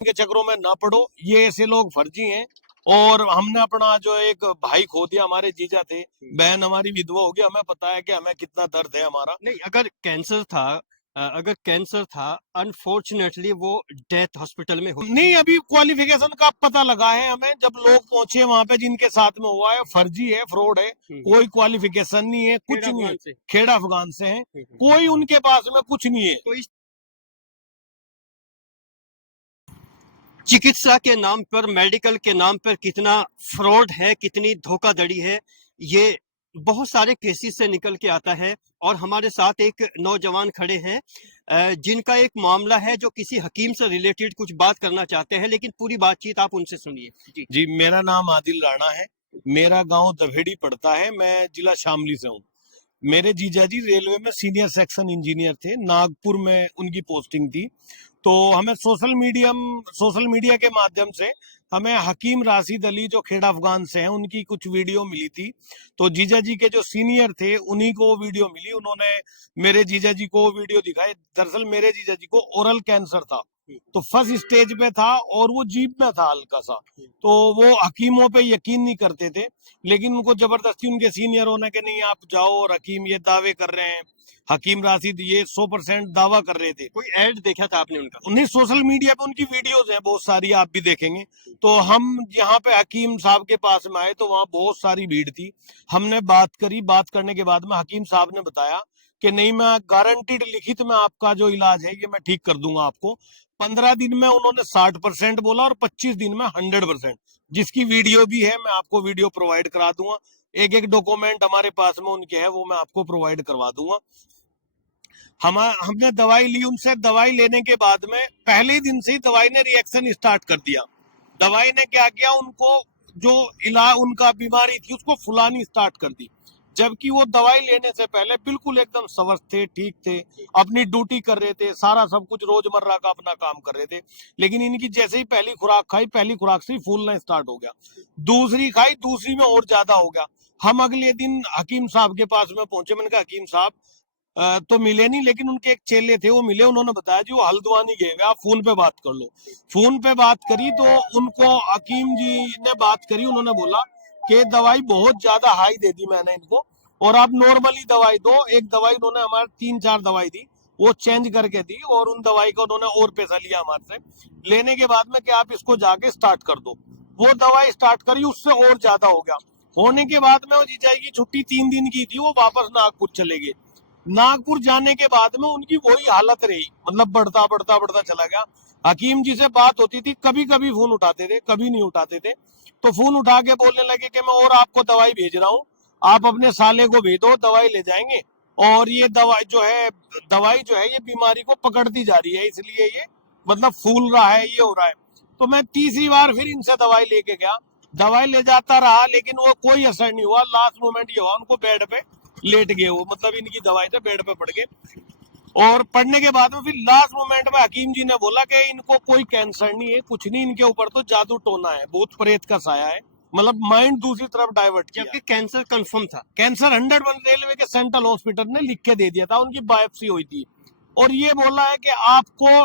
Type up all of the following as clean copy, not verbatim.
के चक्रों में ना पड़ो, ये ऐसे लोग फर्जी हैं। और हमने अपना जो एक भाई खो दिया, हमारे जीजा थे, बहन हमारी विधवा हो गई, हमें पता है कि हमें कितना दर्द है हमारा। नहीं, अगर कैंसर था, अनफॉर्चुनेटली वो डेथ हॉस्पिटल में हुई। नहीं, अभी क्वालिफिकेशन का पता लगा है हमें, जब लोग पहुंचे वहां पे, जिनके साथ में हुआ है, फर्जी है, फ्रॉड है, कोई क्वालिफिकेशन नहीं है, कुछ खेड़ा नहीं है। अफगान से। खेड़ा अफगान से है, कोई उनके पास में कुछ नहीं है। तो इस चिकित्सा के नाम पर, मेडिकल के नाम पर कितना फ्रॉड है, कितनी धोखाधड़ी है, ये बहुत सारे केसेस से निकल के आता है। और हमारे साथ एक नौजवान खड़े हैं जिनका एक मामला है, जो किसी हकीम से रिलेटेड कुछ बात करना चाहते हैं, लेकिन पूरी बातचीत आप उनसे सुनिए। जी, मेरा नाम आदिल राणा है, मेरा गांव दभेड़ी पड़ता है, मैं जिला शामली से हूँ। मेरे जीजा जी रेलवे में सीनियर सेक्शन इंजीनियर थे, नागपुर में उनकी पोस्टिंग थी। तो हमें सोशल मीडिया के माध्यम से हमें हकीम राशिद अली, जो खेड़ा अफगान से हैं, उनकी कुछ वीडियो मिली थी। तो जीजा जी के जो सीनियर थे उन्हीं को वो वीडियो मिली, उन्होंने मेरे जीजा जी को वीडियो दिखाई। दरअसल मेरे जीजा जी को ओरल कैंसर था, तो फर्स्ट स्टेज पे था और वो जीभ में था हल्का सा। तो वो हकीमों पे यकीन नहीं करते थे, लेकिन उनको जबरदस्ती उनके सीनियरों ने कि नहीं आप जाओ, और हकीम ये दावे कर रहे हैं, हकीम राशिद ये 100% दावा कर रहे थे। कोई ऐड देखा था आपने उनका? उन्हें सोशल मीडिया पे उनकी वीडियोस हैं बहुत सारी, आप भी देखेंगे। तो हम यहाँ पे हकीम साहब के पास में आए तो वहाँ बहुत सारी भीड़ थी। हमने बात करी, बात करने के बाद में हकीम साहब ने बताया कि नहीं, मैं गारंटीड लिखित में आपका जो इलाज है ये मैं ठीक कर दूंगा आपको। 15 दिन में उन्होंने 60% बोला और 25 दिन में 100%, जिसकी वीडियो भी है, मैं आपको वीडियो प्रोवाइड करा दूंगा। एक एक डॉक्यूमेंट हमारे पास में उनके है, वो मैं आपको प्रोवाइड करवा दूंगा। हमने दवाई ली उनसे, दवाई लेने के बाद में पहले ही दिन से ही दवाई ने रिएक्शन स्टार्ट कर दिया। दवाई ने क्या किया, उनको जो इलाज उनका बीमारी थी उसको फुलानी स्टार्ट कर दी, जबकि वो दवाई लेने से पहले बिल्कुल एकदम स्वस्थ थे, ठीक थे, अपनी ड्यूटी कर रहे थे, सारा सब कुछ रोजमर्रा का अपना काम कर रहे थे। लेकिन इनकी जैसे ही पहली खुराक खाई, पहली खुराक से ही फूलना स्टार्ट हो गया, दूसरी खाई, दूसरी में और ज्यादा हो गया। हम अगले दिन हकीम साहब के पास में पहुंचे, मैंने कहा हकीम साहब तो मिले नहीं, लेकिन उनके एक चेले थे वो मिले, उन्होंने बताया जी वो हल्द्वानी गए हुए, आप फोन पे बात कर लो। फोन पे बात करी तो उनको हकीम जी ने बात करी, उन्होंने बोला कि दवाई बहुत ज्यादा हाई दे दी मैंने इनको, और आप नॉर्मली दवाई दो। एक दवाई उन्होंने हमारे 3-4 दवाई दी, वो चेंज करके दी, और उन दवाई का उन्होंने और पैसा लिया हमारे से। लेने के बाद में कि आप इसको जाके स्टार्ट कर दो, वो दवाई स्टार्ट करी, उससे और ज्यादा हो गया। होने के बाद में वो जीजा की छुट्टी 3 दिन की थी, वो वापस नागपुर चले गए। नागपुर जाने के बाद में उनकी वही हालत रही, मतलब बढ़ता बढ़ता बढ़ता चला गया। हकीम जी से बात होती थी, कभी कभी फोन उठाते थे, कभी नहीं उठाते थे। तो फोन उठा के बोलने लगे कि मैं और आपको दवाई भेज रहा हूँ, आप अपने साले को भेज दो, दवाई ले जाएंगे। और ये दवाई जो है ये बीमारी को पकड़ती जा रही है, इसलिए ये मतलब फूल रहा है, ये हो रहा है। तो मैं तीसरी बार फिर इनसे दवाई लेके गया, दवाई ले जाता रहा, लेकिन वो कोई असर नहीं हुआ। लास्ट मोमेंट ये हुआ, उनको बेड पे लेट गए, वो मतलब इनकी दवाई से बेड पे पड़ गए। और पढ़ने के बाद में फिर लास्ट मोमेंट में हकीम जी ने बोला कि इनको कोई कैंसर नहीं है, कुछ नहीं, इनके ऊपर तो जादू टोना है, भूत प्रेत का साया है, मतलब माइंड दूसरी तरफ डाइवर्ट किया। जबकि कैंसर कंफर्म था। कैंसर 100% रेलवे के सेंट्रल हॉस्पिटल ने लिख के दे दिया था, उनकी बायोप्सी हुई थी, और ये बोला है कि आपको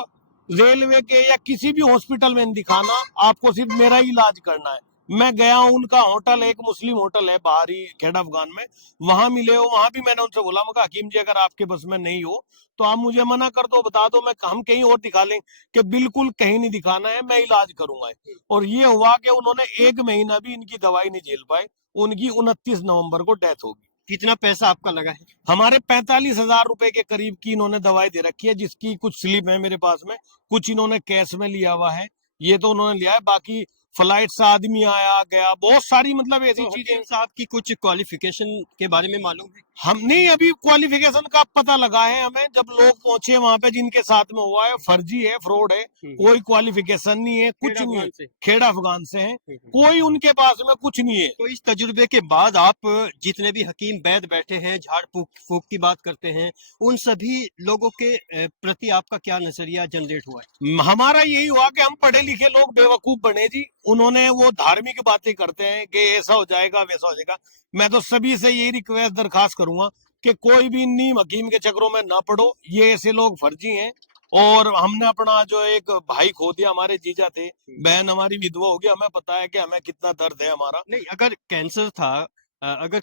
रेलवे के या किसी भी हॉस्पिटल में दिखाना, आपको सिर्फ मेरा ही इलाज करना है। मैं गया हूं, उनका होटल एक मुस्लिम होटल है बाहरी खेड़ा अफगान में, वहां मिले हो, वहां भी मैंने उनसे बोला, मैं हकीम जी अगर आपके बस में नहीं हो तो आप मुझे मना कर दो, बता दो, मैं हम कहीं और दिखा लें। कि बिल्कुल कहीं नहीं दिखाना है, मैं इलाज करूंगा। और ये हुआ कि उन्होंने 1 महीना भी इनकी दवाई नहीं झेल पाए, उनकी 29 नवंबर को डेथ होगी। कितना पैसा आपका लगा है? हमारे 45,000 रुपए के करीब की इन्होंने दवाई दे रखी है, जिसकी कुछ स्लिप है मेरे पास में, कुछ इन्होंने कैश में लिया हुआ है, ये तो उन्होंने लिया है, बाकी फ्लाइट से आदमी आया गया, बहुत सारी मतलब ऐसी तो चीजें। हकीम साहब की कुछ क्वालिफिकेशन के बारे में मालूम है? हम नहीं, अभी क्वालिफिकेशन का पता लगा है हमें, जब लोग पहुंचे वहां पे, जिनके साथ में हुआ है, फर्जी है, फ्रॉड है, कोई क्वालिफिकेशन नहीं है, कुछ खेड़ा नहीं है। अफगान से। खेड़ा अफगान से है, कोई उनके पास में कुछ नहीं है। तो इस तजुर्बे के बाद आप जितने भी हकीम वैद बैठे हैं, झाड़ फूक फूक की बात करते हैं, उन सभी लोगों के प्रति आपका क्या नजरिया जनरेट हुआ है? हमारा यही हुआ कि हम पढ़े लिखे लोग बेवकूफ बने जी। उन्होंने वो धार्मिक बातें करते हैं कि ऐसा हो जाएगा, वैसा हो जाएगा। मैं तो सभी से यही रिक्वेस्ट दरखास्त करूंगा कि कोई भी नीम हकीम के चक्रों में ना पड़ो, ये ऐसे लोग फर्जी हैं। और हमने अपना जो एक भाई खो दिया, हमारे जीजा थे, बहन हमारी विधवा हो गई, हमें पता है कि हमें कितना दर्द है हमारा। नहीं, अगर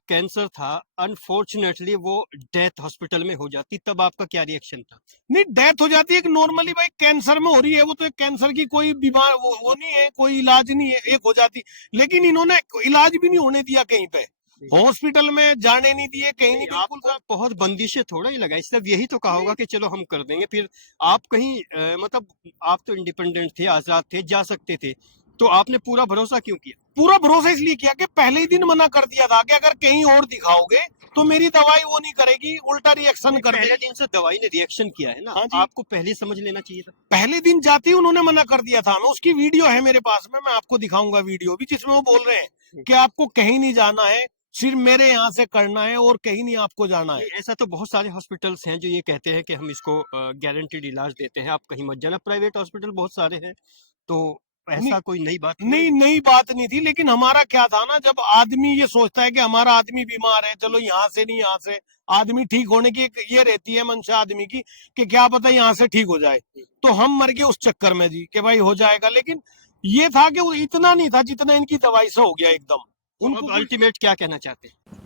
कैंसर था अनफॉर्चुनेटली वो डेथ हॉस्पिटल में हो जाती, तब आपका क्या रिएक्शन था? नहीं, डेथ हो जाती है एक नॉर्मली, भाई कैंसर में हो रही है वो, तो एक कैंसर की कोई बीमार वो नहीं है, कोई इलाज नहीं है, एक हो जाती। लेकिन इन्होंने इलाज भी नहीं होने दिया कहीं पे, हॉस्पिटल में जाने नहीं दिए कहीं नहीं, बिल्कुल आपको बहुत बंदिशें थोड़ा ही लगाई, सिर्फ यही तो कहा होगा कि चलो हम कर देंगे, फिर आप कहीं मतलब आप तो इंडिपेंडेंट थे, आजाद थे, जा सकते थे, तो आपने पूरा भरोसा क्यों किया? पूरा भरोसा इसलिए किया कि पहले ही दिन मना कर दिया था कि अगर कहीं और दिखाओगे तो मेरी दवाई वो नहीं करेगी, उल्टा रिएक्शन कर पहले देगी। दिन से दवाई ने रिएक्शन किया है ना, हाँ जी। आपको पहले ही समझ लेना चाहिए था। पहले दिन जाते ही उन्होंने मना कर दिया था, मैं उसकी वीडियो है मेरे पास में, मैं आपको दिखाऊंगा वीडियो भी, जिसमें वो बोल रहे हैं कि आपको कहीं नहीं जाना है, सिर्फ मेरे यहाँ से करना है और कहीं नहीं आपको जाना है। ऐसा तो बहुत सारे हॉस्पिटल्स हैं जो ये कहते हैं कि हम इसको गारंटीड इलाज देते हैं, आप कहीं मत जाना, प्राइवेट हॉस्पिटल बहुत सारे हैं, तो नहीं, ऐसा कोई नई बात नहीं, नई बात नहीं थी, लेकिन हमारा क्या था ना, जब आदमी ये सोचता है कि हमारा आदमी बीमार है, चलो यहाँ से नहीं, यहाँ से आदमी ठीक होने की एक ये रहती है मंशा आदमी की कि क्या पता यहाँ से ठीक हो जाए, तो हम मर गए उस चक्कर में जी कि भाई हो जाएगा। लेकिन ये था कि वो इतना नहीं था जितना इनकी दवाई से हो गया एकदम। उनको अल्टीमेट क्या कहना चाहते हैं?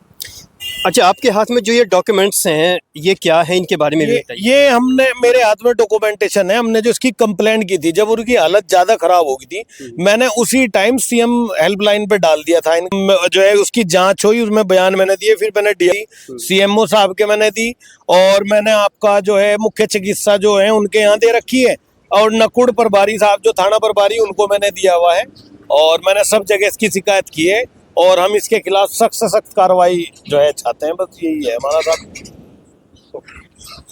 अच्छा, आपके हाथ में जो ये डॉक्यूमेंट्स हैं, ये क्या है, इनके बारे में भी बताइए। ये हमने, मेरे हाथ में डॉक्यूमेंटेशन है, हमने जो इसकी कंप्लेंट की थी, जब उनकी हालत ज्यादा खराब हो गई थी, मैंने उसी टाइम सीएम हेल्पलाइन पे डाल दिया था, जो है उसकी जांच हुई, उसमें बयान मैंने दिए, फिर मैंने डी सीएमओ साहब के मैंने दी, और मैंने आपका जो है मुख्य चिकित्सा जो है उनके यहाँ दे रखी है, और नकुड़ प्रभारी साहब जो थाना प्रभारी, उनको मैंने दिया हुआ है, और मैंने सब जगह इसकी शिकायत की है, और हम इसके खिलाफ सख्त से सख्त कार्रवाई जो है चाहते हैं, बस यही है हमारा साहब।